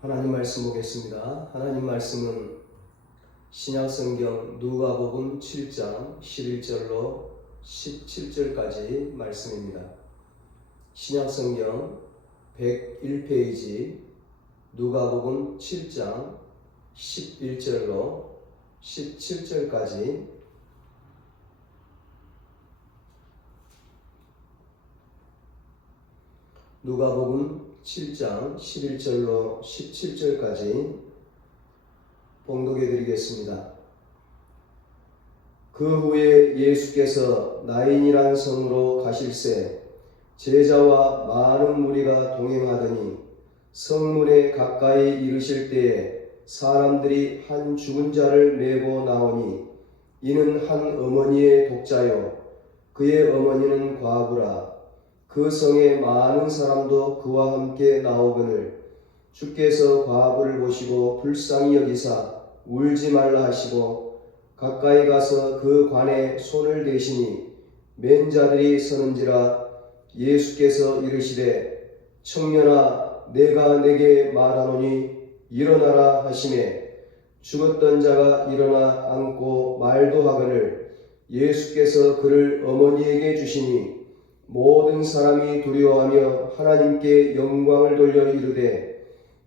하나님 말씀 보겠습니다. 하나님 말씀은 신약성경 누가복음 7장 11절로 17절까지 말씀입니다. 신약성경 101페이지 누가복음 7장 11절로 17절까지 누가복음 7장 11절로 17절까지 봉독해 드리겠습니다. 그 후에 예수께서 나인이란 성으로 가실새 제자와 많은 무리가 동행하더니 성문에 가까이 이르실 때에 사람들이 한 죽은 자를 메고 나오니 이는 한 어머니의 독자요 그의 어머니는 과부라. 그 성에 많은 사람도 그와 함께 나오거늘 주께서 과부를 보시고 불쌍히 여기사 울지 말라 하시고 가까이 가서 그 관에 손을 대시니 맨 자들이 서는지라. 예수께서 이르시되 청년아 내가 네게 말하노니 일어나라 하시매 죽었던 자가 일어나 앉고 말도 하거늘 예수께서 그를 어머니에게 주시니 모든 사람이 두려워하며 하나님께 영광을 돌려 이르되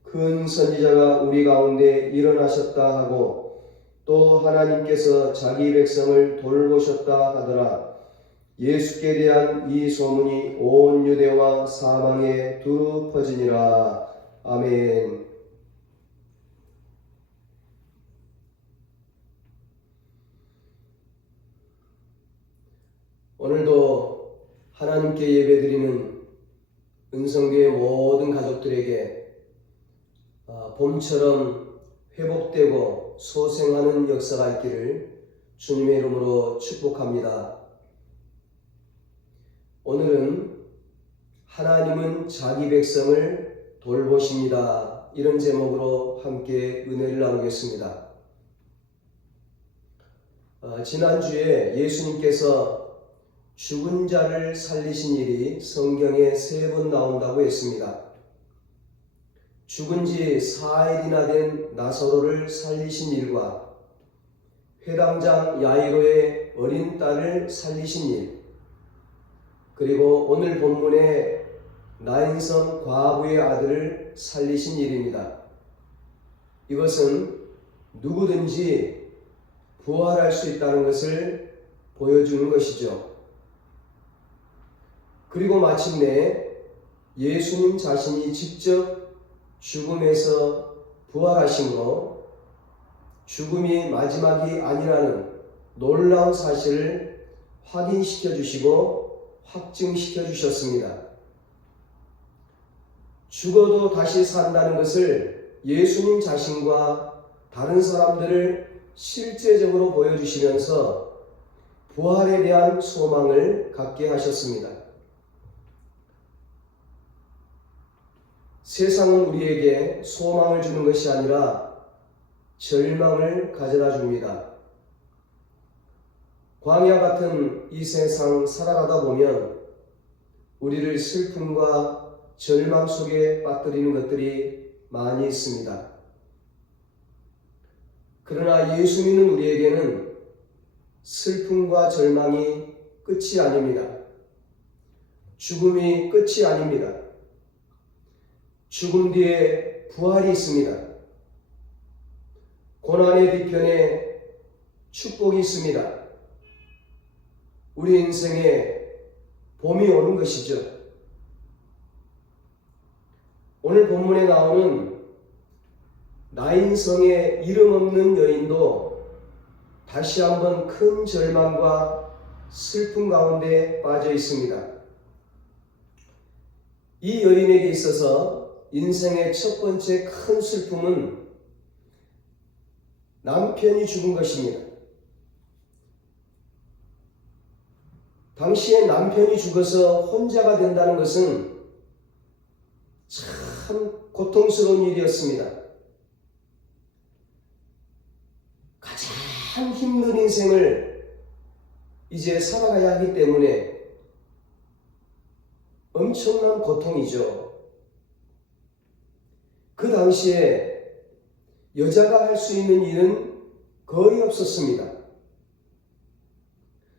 큰 선지자가 우리 가운데 일어나셨다 하고 또 하나님께서 자기 백성을 돌보셨다 하더라. 예수께 대한 이 소문이 온 유대와 사방에 두루 퍼지니라. 아멘. 오늘도 하나님께 예배드리는 은성교회 모든 가족들에게 봄처럼 회복되고 소생하는 역사가 있기를 주님의 이름으로 축복합니다. 오늘은 하나님은 자기 백성을 돌보십니다. 이런 제목으로 함께 은혜를 나누겠습니다. 지난주에 예수님께서 죽은 자를 살리신 일이 성경에 3번 나온다고 했습니다. 죽은 지 4일이나 된 나사로를 살리신 일과 회당장 야이로의 어린 딸을 살리신 일, 그리고 오늘 본문의 나인성 과부의 아들을 살리신 일입니다. 이것은 누구든지 부활할 수 있다는 것을 보여주는 것이죠. 그리고 마침내 예수님 자신이 직접 죽음에서 부활하심으로 죽음이 마지막이 아니라는 놀라운 사실을 확인시켜 주시고 확증시켜 주셨습니다. 죽어도 다시 산다는 것을 예수님 자신과 다른 사람들을 실제적으로 보여주시면서 부활에 대한 소망을 갖게 하셨습니다. 세상은 우리에게 소망을 주는 것이 아니라 절망을 가져다 줍니다. 광야 같은 이 세상 살아가다 보면 우리를 슬픔과 절망 속에 빠뜨리는 것들이 많이 있습니다. 그러나 예수 믿는 우리에게는 슬픔과 절망이 끝이 아닙니다. 죽음이 끝이 아닙니다. 죽음 뒤에 부활이 있습니다. 고난의 뒤편에 축복이 있습니다. 우리 인생에 봄이 오는 것이죠. 오늘 본문에 나오는 나인성의 이름 없는 여인도 다시 한번 큰 절망과 슬픔 가운데 빠져 있습니다. 이 여인에게 있어서 인생의 첫 번째 큰 슬픔은 남편이 죽은 것입니다. 당시에 남편이 죽어서 혼자가 된다는 것은 참 고통스러운 일이었습니다. 가장 힘든 인생을 이제 살아가야 하기 때문에 엄청난 고통이죠. 그 당시에 여자가 할 수 있는 일은 거의 없었습니다.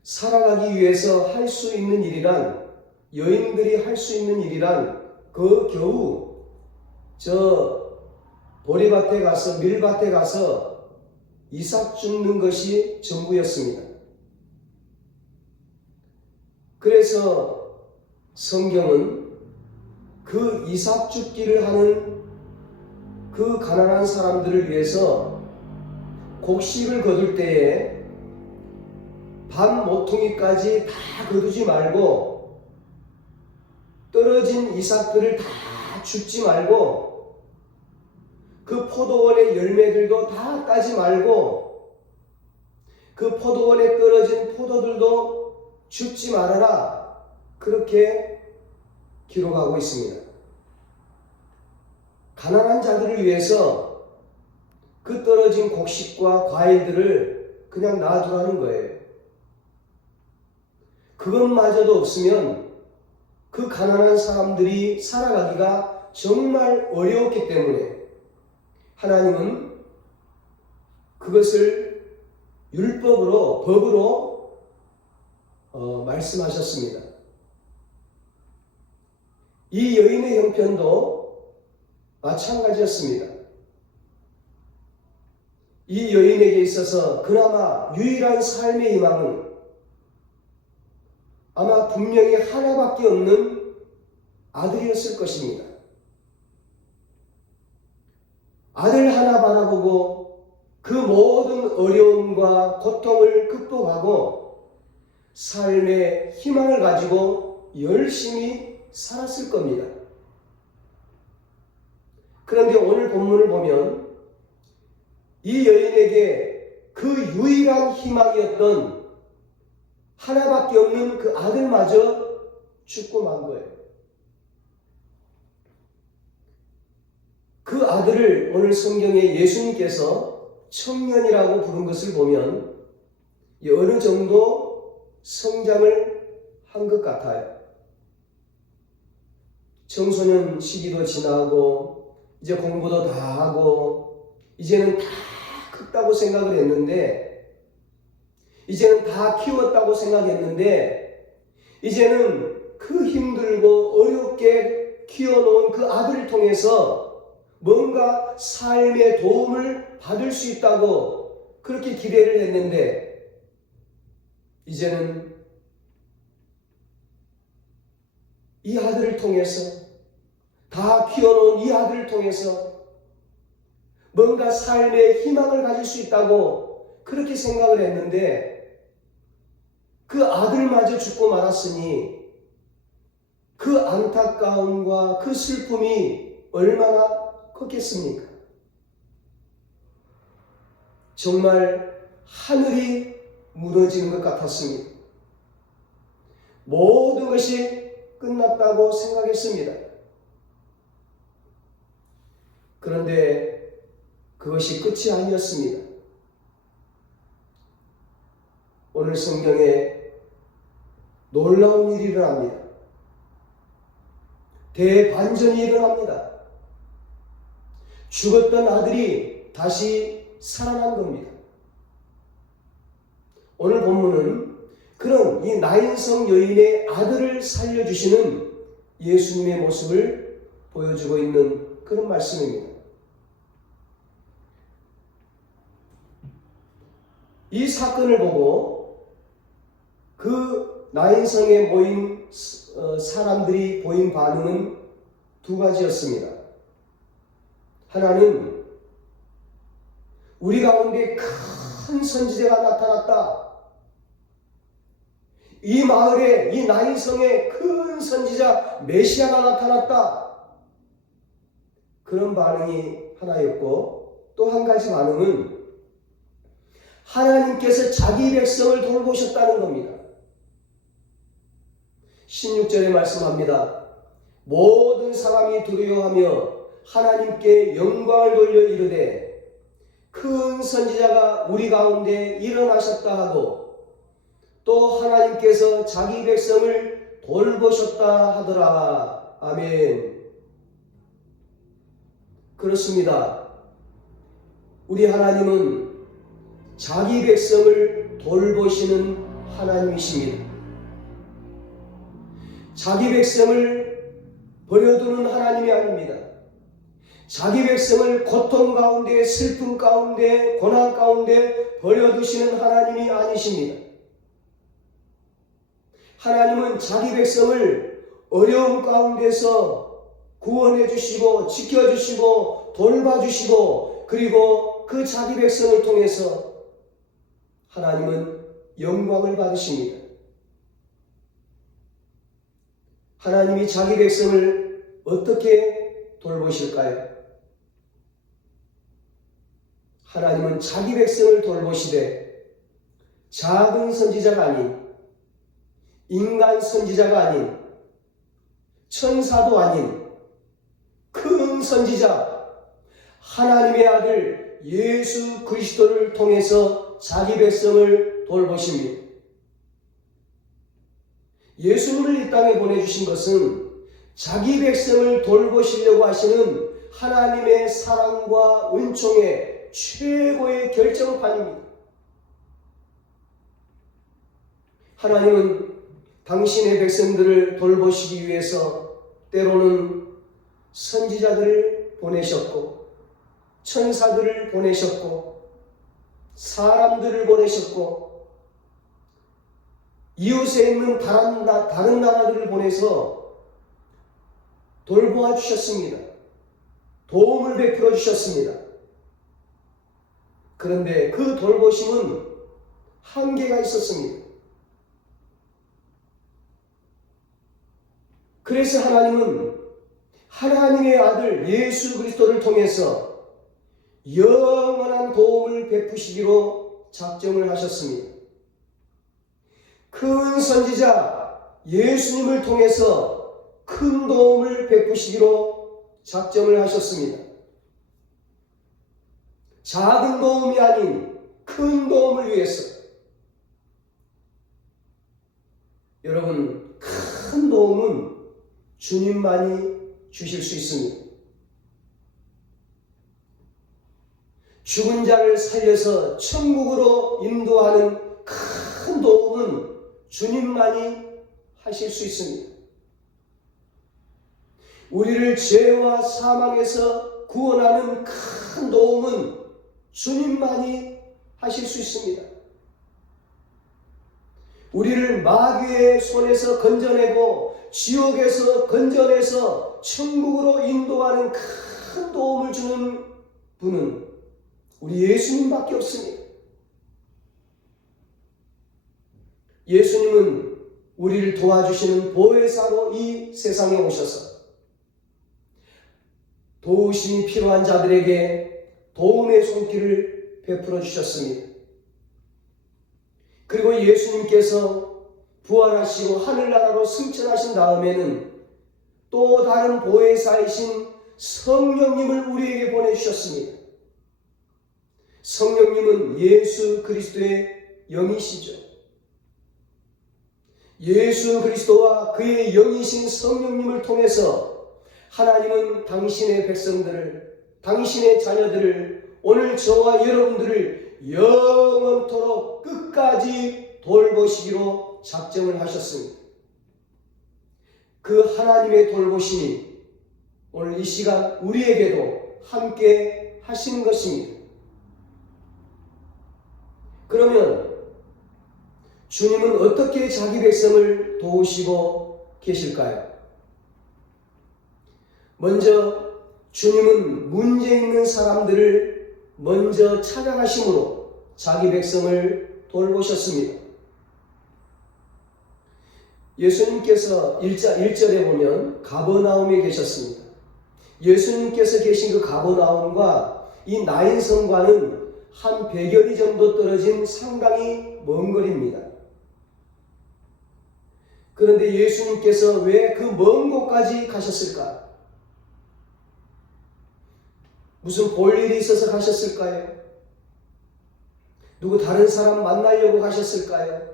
살아가기 위해서 할 수 있는 일이란, 여인들이 할 수 있는 일이란 그 겨우 저 보리밭에 가서, 밀밭에 가서 이삭 줍는 것이 전부였습니다. 그래서 성경은 그 이삭 줍기를 하는 그 가난한 사람들을 위해서 곡식을 거둘 때에 반 모퉁이까지 다 거두지 말고 떨어진 이삭들을 다 줍지 말고 그 포도원의 열매들도 다 따지 말고 그 포도원에 떨어진 포도들도 줍지 말아라, 그렇게 기록하고 있습니다. 가난한 자들을 위해서 그 떨어진 곡식과 과일들을 그냥 놔두라는 거예요. 그것마저도 없으면 그 가난한 사람들이 살아가기가 정말 어려웠기 때문에 하나님은 그것을 율법으로, 법으로 말씀하셨습니다. 이 여인의 형편도 마찬가지였습니다. 이 여인에게 있어서 그나마 유일한 삶의 희망은 아마 분명히 하나밖에 없는 아들이었을 것입니다. 아들 하나 바라보고 그 모든 어려움과 고통을 극복하고 삶의 희망을 가지고 열심히 살았을 겁니다. 그런데 오늘 본문을 보면 이 여인에게 그 유일한 희망이었던 하나밖에 없는 그 아들마저 죽고 만 거예요. 그 아들을 오늘 성경에 예수님께서 청년이라고 부른 것을 보면 어느 정도 성장을 한 것 같아요. 청소년 시기도 지나고 이제 공부도 다 하고 이제는 다 컸다고 생각을 했는데, 이제는 다 키웠다고 생각했는데, 이제는 그 힘들고 어렵게 키워놓은 그 아들을 통해서 뭔가 삶의 도움을 받을 수 있다고 그렇게 기대를 했는데, 이제는 이 아들을 통해서, 다 키워놓은 이 아들을 통해서 뭔가 삶의 희망을 가질 수 있다고 그렇게 생각을 했는데, 그 아들마저 죽고 말았으니 그 안타까움과 그 슬픔이 얼마나 컸겠습니까? 정말 하늘이 무너지는 것 같았습니다. 모든 것이 끝났다고 생각했습니다. 그런데 그것이 끝이 아니었습니다. 오늘 성경에 놀라운 일이 일어납니다. 대반전이 일어납니다. 죽었던 아들이 다시 살아난 겁니다. 오늘 본문은 그런 이 나인성 여인의 아들을 살려주시는 예수님의 모습을 보여주고 있는 그런 말씀입니다. 이 사건을 보고 그 나인성에 모인 사람들이 보인 반응은 두 가지였습니다. 하나는 우리 가운데 큰 선지자가 나타났다. 이 마을에, 이 나인성에 큰 선지자 메시아가 나타났다. 그런 반응이 하나였고, 또 한 가지 반응은 하나님께서 자기 백성을 돌보셨다는 겁니다. 16절에 말씀합니다. 모든 사람이 두려워하며 하나님께 영광을 돌려 이르되 큰 선지자가 우리 가운데 일어나셨다 하고, 또 하나님께서 자기 백성을 돌보셨다 하더라. 아멘. 그렇습니다. 우리 하나님은 자기 백성을 돌보시는 하나님이십니다. 자기 백성을 버려두는 하나님이 아닙니다. 자기 백성을 고통 가운데, 슬픔 가운데, 고난 가운데 버려두시는 하나님이 아니십니다. 하나님은 자기 백성을 어려움 가운데서 구원해 주시고 지켜주시고 돌봐주시고, 그리고 그 자기 백성을 통해서 하나님은 영광을 받으십니다. 하나님이 자기 백성을 어떻게 돌보실까요? 하나님은 자기 백성을 돌보시되 작은 선지자가 아닌, 인간 선지자가 아닌, 천사도 아닌 큰 선지자 하나님의 아들 예수 그리스도를 통해서 자기 백성을 돌보십니다. 예수님을 이 땅에 보내주신 것은 자기 백성을 돌보시려고 하시는 하나님의 사랑과 은총의 최고의 결정판입니다. 하나님은 당신의 백성들을 돌보시기 위해서 때로는 선지자들을 보내셨고, 천사들을 보내셨고, 사람들을 보내셨고, 이웃에 있는 다른 나라들을 보내서 돌보아 주셨습니다. 도움을 베풀어 주셨습니다. 그런데 그 돌보심은 한계가 있었습니다. 그래서 하나님은 하나님의 아들 예수 그리스도를 통해서 영원한 도움을 베푸시기로 작정을 하셨습니다. 큰 선지자 예수님을 통해서 큰 도움을 베푸시기로 작정을 하셨습니다. 작은 도움이 아닌 큰 도움을 위해서. 여러분, 큰 도움은 주님만이 주실 수 있습니다. 죽은 자를 살려서 천국으로 인도하는 큰 도움은 주님만이 하실 수 있습니다. 우리를 죄와 사망에서 구원하는 큰 도움은 주님만이 하실 수 있습니다. 우리를 마귀의 손에서 건져내고 지옥에서 건져내서 천국으로 인도하는 큰 도움을 주는 분은 우리 예수님밖에 없습니다. 예수님은 우리를 도와주시는 보혜사로 이 세상에 오셔서 도우심이 필요한 자들에게 도움의 손길을 베풀어 주셨습니다. 그리고 예수님께서 부활하시고 하늘나라로 승천하신 다음에는 또 다른 보혜사이신 성령님을 우리에게 보내주셨습니다. 성령님은 예수 그리스도의 영이시죠. 예수 그리스도와 그의 영이신 성령님을 통해서 하나님은 당신의 백성들을, 당신의 자녀들을, 오늘 저와 여러분들을 영원토록 끝까지 돌보시기로 작정을 하셨습니다. 그 하나님의 돌보심이 오늘 이 시간 우리에게도 함께 하시는 것입니다. 그러면 주님은 어떻게 자기 백성을 도우시고 계실까요? 먼저 주님은 문제 있는 사람들을 먼저 찾아가심으로 자기 백성을 돌보셨습니다. 예수님께서 1절에 보면 가버나움에 계셨습니다. 예수님께서 계신 그 가버나움과 이 나인성과는 한 100여리 정도 떨어진 상당히 먼 거리입니다. 그런데 예수님께서 왜 그 먼 곳까지 가셨을까? 무슨 볼 일이 있어서 가셨을까요? 누구 다른 사람 만나려고 가셨을까요?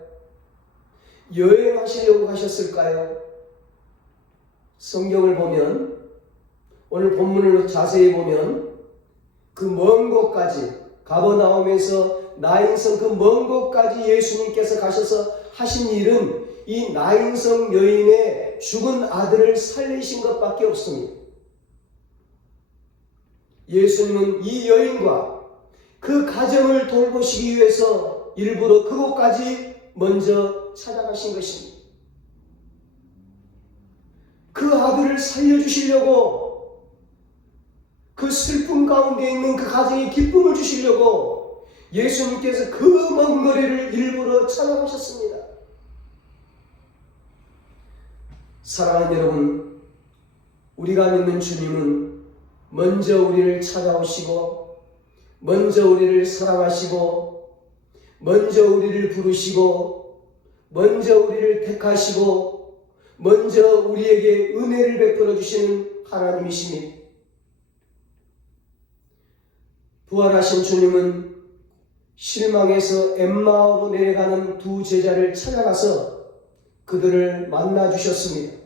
여행하시려고 가셨을까요? 성경을 보면 오늘 본문을 자세히 보면 그 먼 곳까지 가버나움에서 나인성 그 먼 곳까지 예수님께서 가셔서 하신 일은 이 나인성 여인의 죽은 아들을 살리신 것밖에 없습니다. 예수님은 이 여인과 그 가정을 돌보시기 위해서 일부러 그곳까지 먼저 찾아가신 것입니다. 그 아들을 살려주시려고, 그 슬픔 가운데 있는 그 가정에 기쁨을 주시려고 예수님께서 그 먼 거리를 일부러 찾아가셨습니다. 사랑하는 여러분, 우리가 믿는 주님은 먼저 우리를 찾아오시고, 먼저 우리를 사랑하시고, 먼저 우리를 부르시고, 먼저 우리를 택하시고, 먼저 우리에게 은혜를 베풀어 주시는 하나님이십니다. 부활하신 주님은 실망해서 엠마오로 내려가는 두 제자를 찾아가서 그들을 만나 주셨습니다.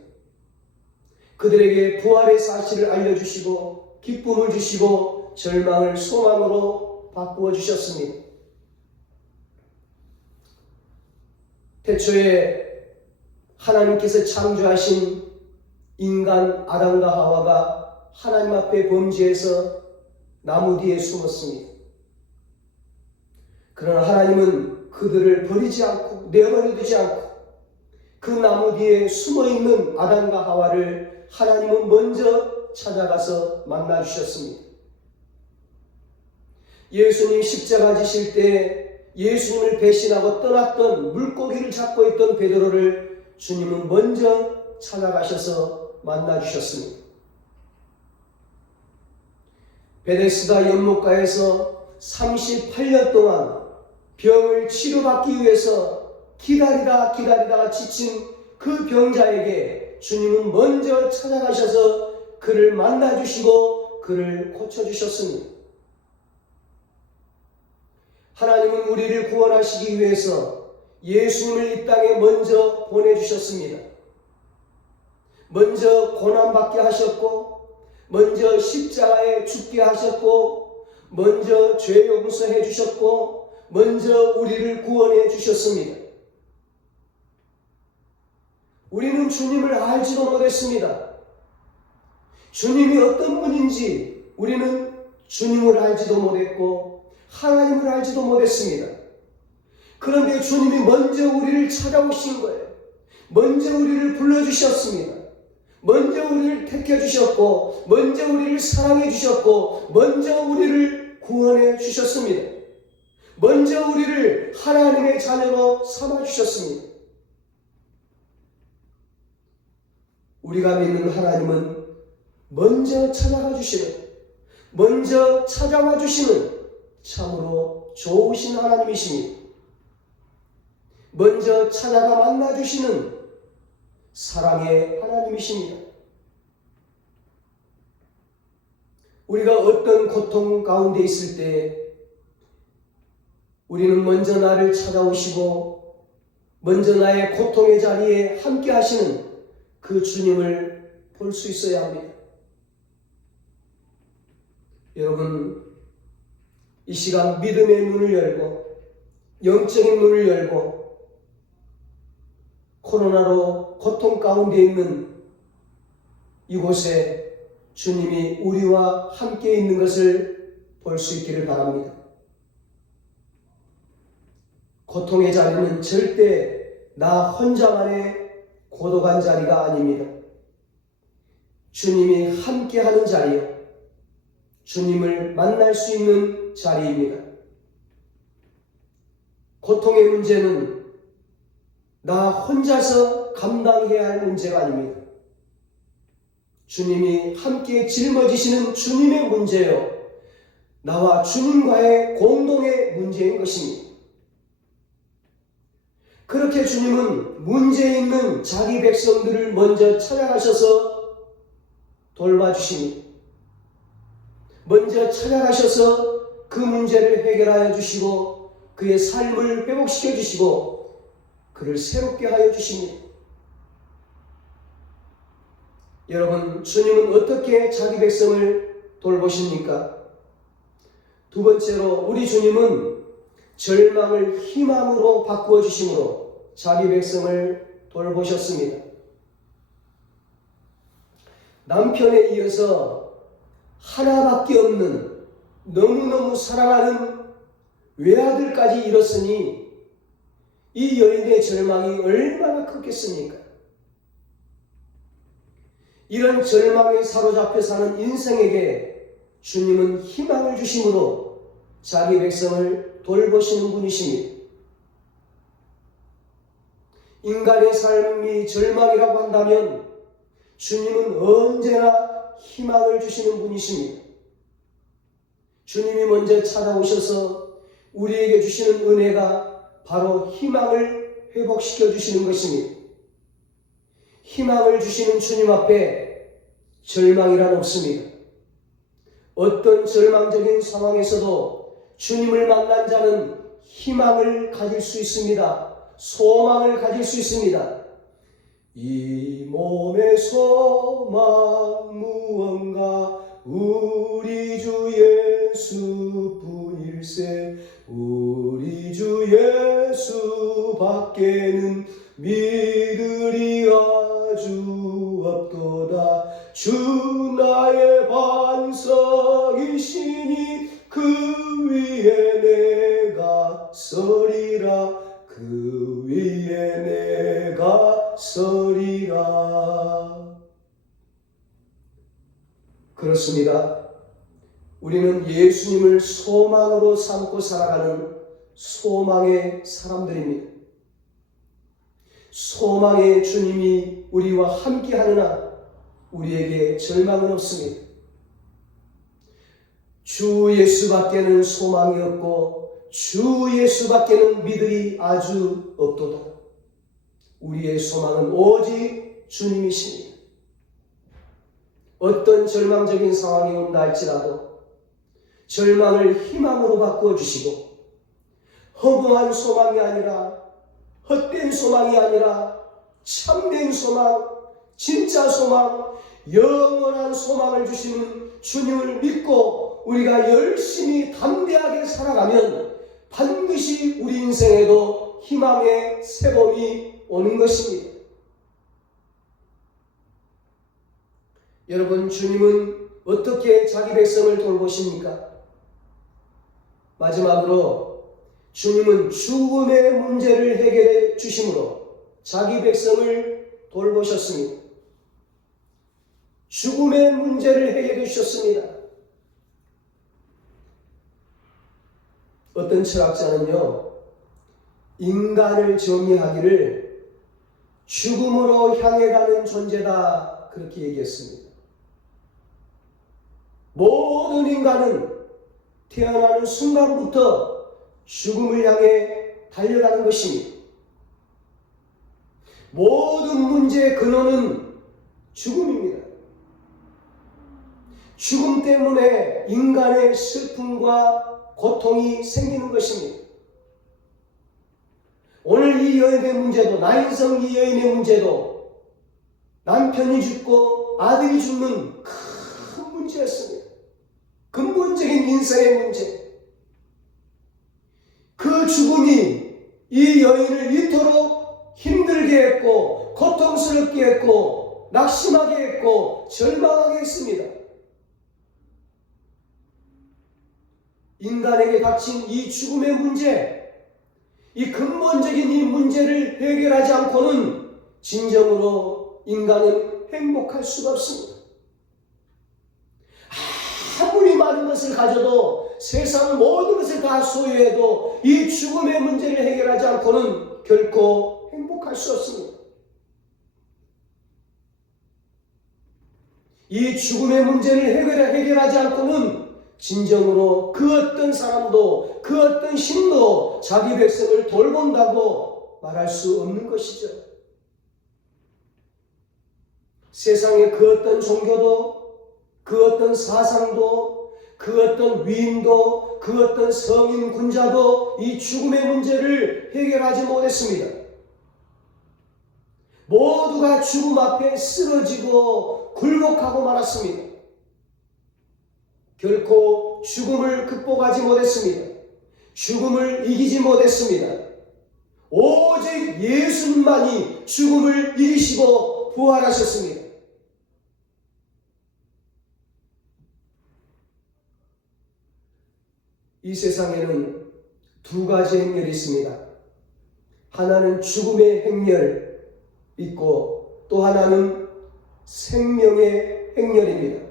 그들에게 부활의 사실을 알려주시고 기쁨을 주시고 절망을 소망으로 바꾸어 주셨습니다. 태초에 하나님께서 창조하신 인간 아담과 하와가 하나님 앞에 범죄해서 나무 뒤에 숨었습니다. 그러나 하나님은 그들을 버리지 않고 내버려 두지 않고 그 나무 뒤에 숨어있는 아담과 하와를 하나님은 먼저 찾아가서 만나주셨습니다. 예수님 십자가 지실 때 예수님을 배신하고 떠났던 물고기를 잡고 있던 베드로를 주님은 먼저 찾아가셔서 만나주셨습니다. 베데스다 연못가에서 38년 동안 병을 치료받기 위해서 기다리다 지친 그 병자에게 주님은 먼저 찾아가셔서 그를 만나주시고 그를 고쳐주셨습니다. 하나님은 우리를 구원하시기 위해서 예수님을 이 땅에 먼저 보내주셨습니다. 먼저 고난받게 하셨고, 먼저 십자가에 죽게 하셨고, 먼저 죄 용서해 주셨고, 먼저 우리를 구원해 주셨습니다. 우리는 주님을 알지도 못했습니다. 주님이 어떤 분인지 우리는 주님을 알지도 못했고 하나님을 알지도 못했습니다. 그런데 주님이 먼저 우리를 찾아오신 거예요. 먼저 우리를 불러주셨습니다. 먼저 우리를 택해주셨고, 먼저 우리를 사랑해주셨고, 먼저 우리를 구원해주셨습니다. 먼저 우리를 하나님의 자녀로 삼아주셨습니다. 우리가 믿는 하나님은 먼저 찾아가 주시는, 먼저 찾아와 주시는 참으로 좋으신 하나님이십니다. 먼저 찾아가 만나 주시는 사랑의 하나님이십니다. 우리가 어떤 고통 가운데 있을 때 우리는 먼저 나를 찾아오시고 먼저 나의 고통의 자리에 함께 하시는 그 주님을 볼 수 있어야 합니다. 여러분, 이 시간 믿음의 눈을 열고 영적인 눈을 열고 코로나로 고통 가운데 있는 이곳에 주님이 우리와 함께 있는 것을 볼 수 있기를 바랍니다. 고통의 자리는 절대 나 혼자만의 고독한 자리가 아닙니다. 주님이 함께하는 자리요, 주님을 만날 수 있는 자리입니다. 고통의 문제는 나 혼자서 감당해야 할 문제가 아닙니다. 주님이 함께 짊어지시는 주님의 문제요, 나와 주님과의 공동의 문제인 것입니다. 그렇게 주님은 문제 있는 자기 백성들을 먼저 찾아가셔서 돌봐주십니다. 먼저 찾아가셔서 그 문제를 해결하여 주시고 그의 삶을 회복시켜 주시고 그를 새롭게 하여 주십니다. 여러분, 주님은 어떻게 자기 백성을 돌보십니까? 두 번째로 우리 주님은 절망을 희망으로 바꾸어 주심으로 자기 백성을 돌보셨습니다. 남편에 이어서 하나밖에 없는 너무너무 사랑하는 외아들까지 잃었으니 이 여인의 절망이 얼마나 컸겠습니까? 이런 절망에 사로잡혀 사는 인생에게 주님은 희망을 주심으로 자기 백성을 돌보시는 분이십니다. 인간의 삶이 절망이라고 한다면 주님은 언제나 희망을 주시는 분이십니다. 주님이 먼저 찾아오셔서 우리에게 주시는 은혜가 바로 희망을 회복시켜 주시는 것입니다. 희망을 주시는 주님 앞에 절망이란 없습니다. 어떤 절망적인 상황에서도 주님을 만난 자는 희망을 가질 수 있습니다. 소망을 가질 수 있습니다. 이 몸의 소망 무언가 우리 주 예수뿐일세. 우리 주 예수 밖에는 믿으리 아주 없도다. 주 나의 반석이시니 그 위에 내가 서리라. 그 위에 내가 서리라. 그렇습니다. 우리는 예수님을 소망으로 삼고 살아가는 소망의 사람들입니다. 소망의 주님이 우리와 함께하는 한 우리에게 절망은 없습니다. 주 예수밖에는 소망이 없고 주 예수밖에는 믿으리 아주 없도다. 우리의 소망은 오직 주님이십니다. 어떤 절망적인 상황이 온다 할지라도 절망을 희망으로 바꾸어 주시고 허무한 소망이 아니라 헛된 소망이 아니라 참된 소망, 진짜 소망, 영원한 소망을 주시는 주님을 믿고 우리가 열심히 담대하게 살아가면 반드시 우리 인생에도 희망의 새봄이 오는 것입니다. 여러분, 주님은 어떻게 자기 백성을 돌보십니까? 마지막으로 주님은 죽음의 문제를 해결해 주심으로 자기 백성을 돌보셨습니다. 죽음의 문제를 해결해 주셨습니다. 어떤 철학자는요, 인간을 정의하기를 죽음으로 향해 가는 존재다 그렇게 얘기했습니다. 모든 인간은 태어나는 순간부터 죽음을 향해 달려가는 것입니다. 모든 문제의 근원은 죽음입니다. 죽음 때문에 인간의 슬픔과 고통이 생기는 것입니다. 오늘 이 여인의 문제도, 나인성 이 여인의 문제도 남편이 죽고 아들이 죽는 큰 문제였습니다. 근본적인 인생의 문제. 그 죽음이 이 여인을 이토록 힘들게 했고 고통스럽게 했고 낙심하게 했고 절망하게 했습니다. 인간에게 닥친 이 죽음의 문제, 이 근본적인 이 문제를 해결하지 않고는 진정으로 인간은 행복할 수가 없습니다. 아무리 많은 것을 가져도 세상 모든 것을 다 소유해도 이 죽음의 문제를 해결하지 않고는 결코 행복할 수 없습니다. 이 죽음의 문제를 해결하지 않고는 진정으로 그 어떤 사람도 그 어떤 신도 자기 백성을 돌본다고 말할 수 없는 것이죠. 세상의 그 어떤 종교도 그 어떤 사상도 그 어떤 위인도 그 어떤 성인 군자도 이 죽음의 문제를 해결하지 못했습니다. 모두가 죽음 앞에 쓰러지고 굴복하고 말았습니다. 결코 죽음을 극복하지 못했습니다. 죽음을 이기지 못했습니다. 오직 예수님만이 죽음을 이기시고 부활하셨습니다. 이 세상에는 두 가지 행렬이 있습니다. 하나는 죽음의 행렬 있고 또 하나는 생명의 행렬입니다.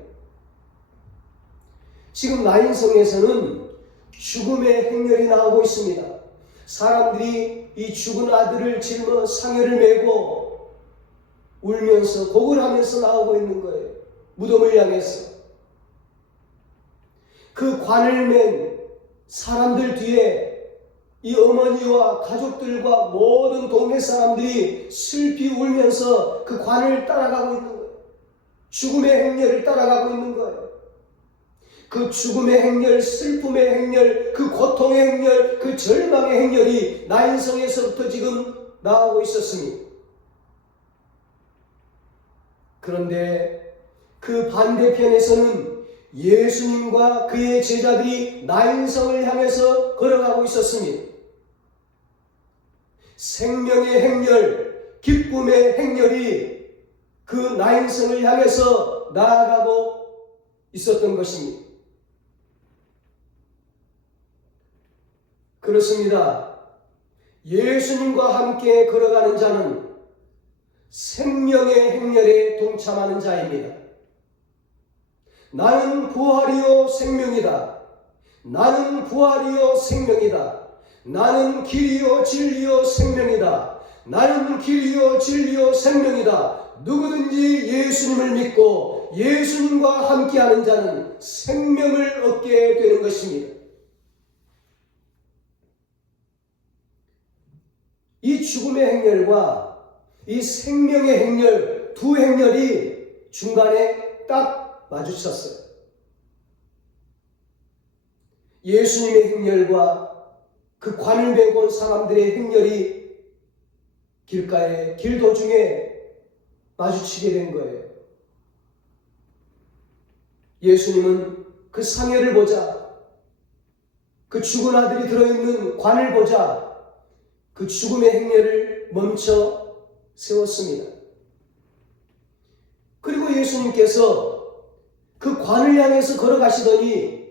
지금 나인성에서는 죽음의 행렬이 나오고 있습니다. 사람들이 이 죽은 아들을 짊어 상여를 메고 울면서 곡을 하면서 나오고 있는 거예요. 무덤을 향해서. 그 관을 맨 사람들 뒤에 이 어머니와 가족들과 모든 동네 사람들이 슬피 울면서 그 관을 따라가고 있는 거예요. 죽음의 행렬을 따라가고 있는 거예요. 그 죽음의 행렬, 슬픔의 행렬, 그 고통의 행렬, 그 절망의 행렬이 나인성에서부터 지금 나오고 있었습니다. 그런데 그 반대편에서는 예수님과 그의 제자들이 나인성을 향해서 걸어가고 있었습니다. 생명의 행렬, 기쁨의 행렬이 그 나인성을 향해서 나아가고 있었던 것입니다. 그렇습니다. 예수님과 함께 걸어가는 자는 생명의 행렬에 동참하는 자입니다. 나는 부활이요 생명이다. 나는 부활이요 생명이다. 나는 길이요 진리요 생명이다. 나는 길이요 진리요 생명이다. 누구든지 예수님을 믿고 예수님과 함께하는 자는 생명을 얻게 되는 것입니다. 이 죽음의 행렬과 이 생명의 행렬, 두 행렬이 중간에 딱 마주쳤어요. 예수님의 행렬과 그 관을 메고 온 사람들의 행렬이 길가에 길 도중에 마주치게 된 거예요. 예수님은 그 상여를 보자, 그 죽은 아들이 들어있는 관을 보자 그 죽음의 행렬을 멈춰 세웠습니다. 그리고 예수님께서 그 관을 향해서 걸어가시더니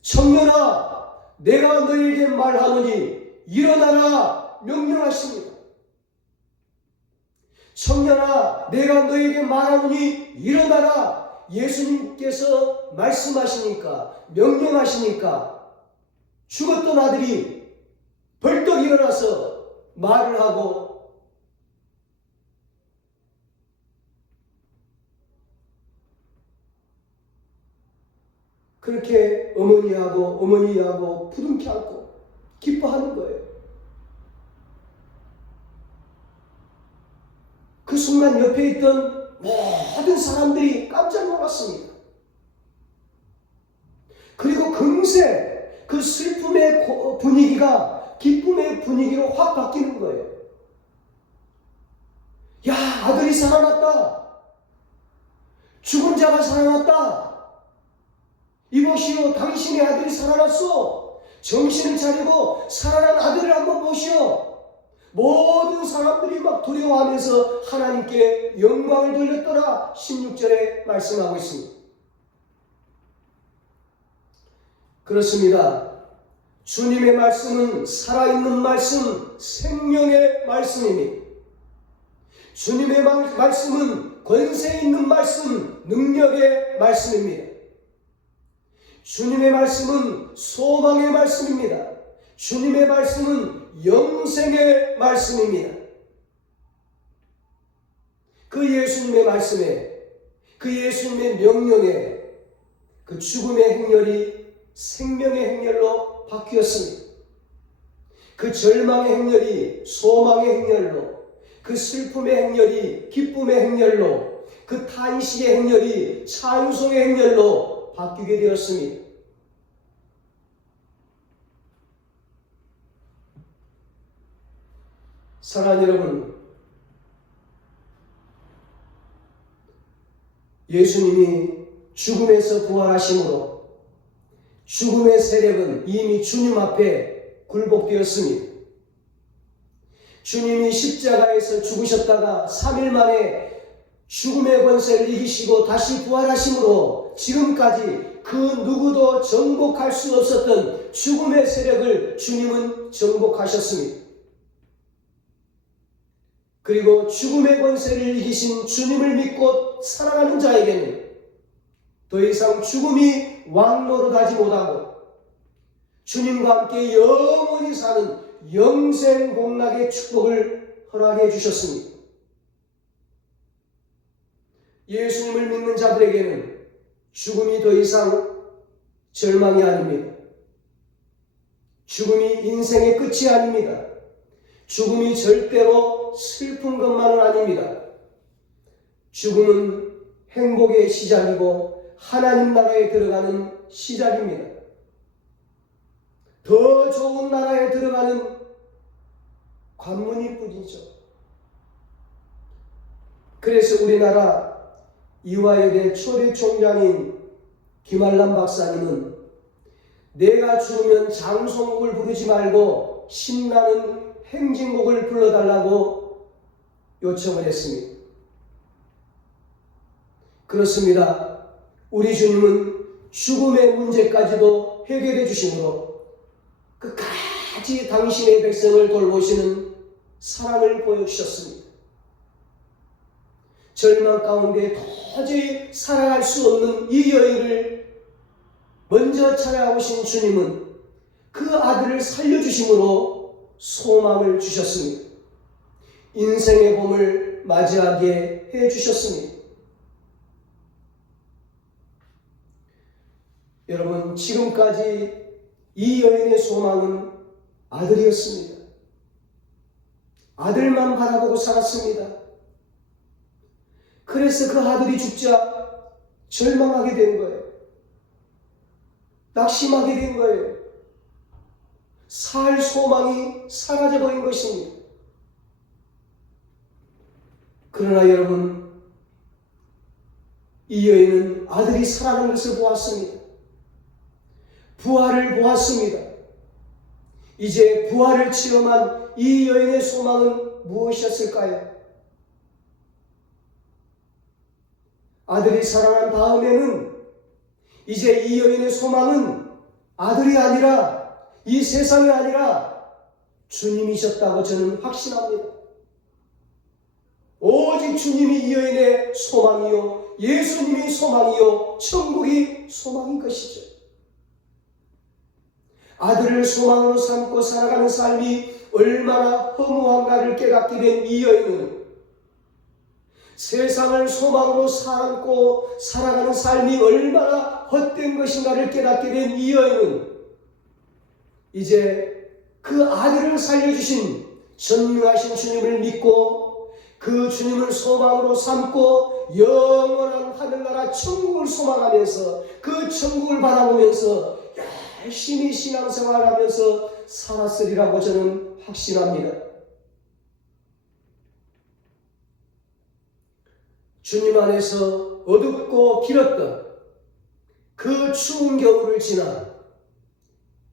청년아 내가 너에게 말하노니 일어나라 명령하십니다. 청년아 내가 너에게 말하노니 일어나라. 예수님께서 말씀하시니까 명령하시니까 죽었던 아들이 벌떡 일어나서 말을 하고 그렇게 어머니하고 부둥켜 안고 기뻐하는 거예요. 그 순간 옆에 있던 모든 사람들이 깜짝 놀랐습니다. 그리고 금세 그 슬픔의 분위기가 기쁨의 분위기로 확 바뀌는 거예요. 야, 아들이 살아났다. 죽은 자가 살아났다. 이보시오, 당신의 아들이 살아났소. 정신을 차리고 살아난 아들을 한번 보시오. 모든 사람들이 막 두려워하면서 하나님께 영광을 돌렸더라. 16절에 말씀하고 있습니다. 그렇습니다. 주님의 말씀은 살아있는 말씀, 생명의 말씀입니다. 주님의 말씀은 권세 있는 말씀, 능력의 말씀입니다. 주님의 말씀은 소망의 말씀입니다. 주님의 말씀은 영생의 말씀입니다. 그 예수님의 말씀에, 그 예수님의 명령에 그 죽음의 행렬이 생명의 행렬로 바뀌었습니다. 그 절망의 행렬이 소망의 행렬로, 그 슬픔의 행렬이 기쁨의 행렬로, 그 탄식의 행렬이 자유송의 행렬로 바뀌게 되었습니다. 사랑하는 여러분, 예수님이 죽음에서 부활하심으로 죽음의 세력은 이미 주님 앞에 굴복되었습니다. 주님이 십자가에서 죽으셨다가 3일 만에 죽음의 권세를 이기시고 다시 부활하심으로 지금까지 그 누구도 정복할 수 없었던 죽음의 세력을 주님은 정복하셨습니다. 그리고 죽음의 권세를 이기신 주님을 믿고 살아가는 자에게는 더 이상 죽음이 왕노릇하지 못하고 주님과 함께 영원히 사는 영생복락의 축복을 허락해 주셨습니다. 예수님을 믿는 자들에게는 죽음이 더 이상 절망이 아닙니다. 죽음이 인생의 끝이 아닙니다. 죽음이 절대로 슬픈 것만은 아닙니다. 죽음은 행복의 시작이고 하나님 나라에 들어가는 시작입니다. 더 좋은 나라에 들어가는 관문일 뿐이죠. 그래서 우리나라 이화여대 초대 총장인 김한남 박사님은 내가 죽으면 장송곡을 부르지 말고 신나는 행진곡을 불러달라고 요청을 했습니다. 그렇습니다. 우리 주님은 죽음의 문제까지도 해결해 주심으로 끝까지 당신의 백성을 돌보시는 사랑을 보여주셨습니다. 절망 가운데 도저히 살아갈 수 없는 이 여인을 먼저 찾아오신 주님은 그 아들을 살려주심으로 소망을 주셨습니다. 인생의 봄을 맞이하게 해주셨습니다. 여러분, 지금까지 이 여인의 소망은 아들이었습니다. 아들만 바라보고 살았습니다. 그래서 그 아들이 죽자 절망하게 된 거예요. 낙심하게 된 거예요. 살 소망이 사라져버린 것입니다. 그러나 여러분, 이 여인은 아들이 살아나는 것을 보았습니다. 부활을 보았습니다. 이제 부활을 체험한 이 여인의 소망은 무엇이었을까요? 아들이 살아난 다음에는 이제 이 여인의 소망은 아들이 아니라 이 세상이 아니라 주님이셨다고 저는 확신합니다. 오직 주님이 이 여인의 소망이요, 예수님이 소망이요, 천국이 소망인 것이죠. 아들을 소망으로 삼고 살아가는 삶이 얼마나 허무한가를 깨닫게 된 이 여인은 세상을 소망으로 삼고 살아가는 삶이 얼마나 헛된 것인가를 깨닫게 된 이 여인은 이제 그 아들을 살려주신 전능하신 주님을 믿고 그 주님을 소망으로 삼고 영원한 하늘나라 천국을 소망하면서 그 천국을 바라보면서 열심히 신앙생활하면서 살았으리라고 저는 확신합니다. 주님 안에서 어둡고 길었던 그 추운 겨울을 지나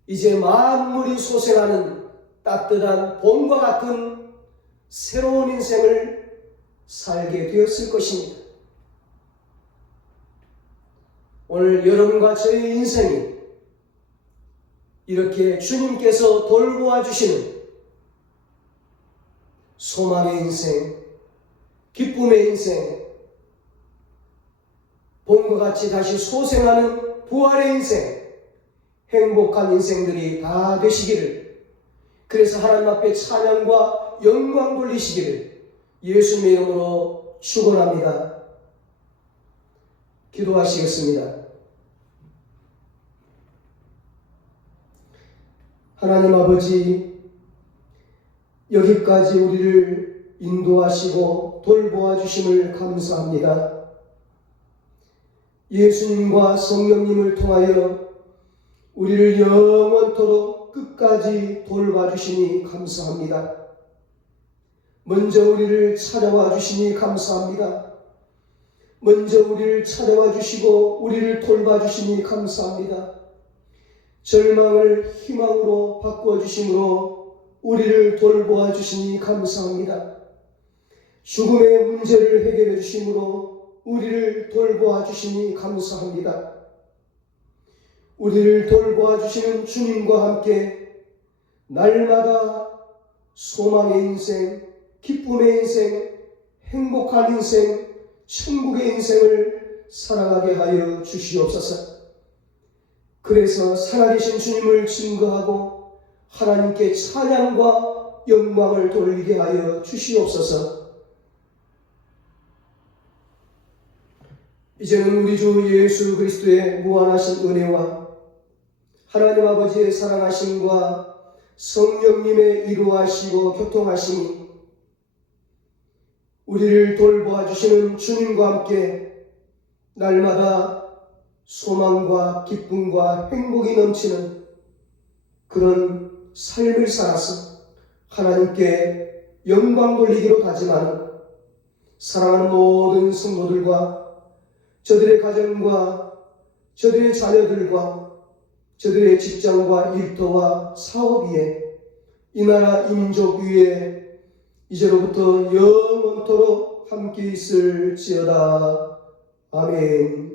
이제 만물이 소생하는 따뜻한 봄과 같은 새로운 인생을 살게 되었을 것입니다. 오늘 여러분과 저의 인생이 이렇게 주님께서 돌보아 주시는 소망의 인생, 기쁨의 인생, 봄과 같이 다시 소생하는 부활의 인생, 행복한 인생들이 다 되시기를, 그래서 하나님 앞에 찬양과 영광 돌리시기를 예수님의 이름으로 축원합니다. 기도하시겠습니다. 하나님 아버지, 여기까지 우리를 인도하시고 돌보아 주심을 감사합니다. 예수님과 성령님을 통하여 우리를 영원토록 끝까지 돌봐 주시니 감사합니다. 먼저 우리를 찾아와 주시니 감사합니다. 먼저 우리를 찾아와 주시고 우리를 돌봐주시니 감사합니다. 절망을 희망으로 바꾸어 주심으로 우리를 돌보아 주시니 감사합니다. 죽음의 문제를 해결해 주심으로 우리를 돌보아 주시니 감사합니다. 우리를 돌보아 주시는 주님과 함께 날마다 소망의 인생, 기쁨의 인생, 행복한 인생, 천국의 인생을 살아가게 하여 주시옵소서. 그래서 살아계신 주님을 증거하고 하나님께 찬양과 영광을 돌리게 하여 주시옵소서. 이제는 우리 주 예수 그리스도의 무한하신 은혜와 하나님 아버지의 사랑하심과 성령님의 이루하시고 교통하심이 우리를 돌보아 주시는 주님과 함께 날마다 소망과 기쁨과 행복이 넘치는 그런 삶을 살아서 하나님께 영광 돌리기로 다짐하는 사랑하는 모든 성도들과 저들의 가정과 저들의 자녀들과 저들의 직장과 일터와 사업 위에 이 나라 민족 위에 이제로부터 영원토록 함께 있을지어다. 아멘.